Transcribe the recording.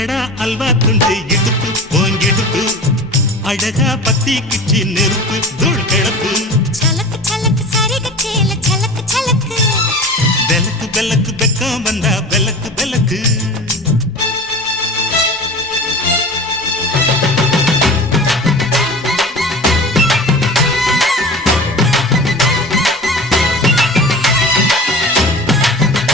Canada halwa துண்டு இடுப்பு ஓங்கிடுப்பு. அழகா பத்தி கிச்சி நெருப்பு தூள் கிழப்பு வெலக்கு வெலக்கு வெக்கம் வந்தா வெலக்கு வெலக்கு.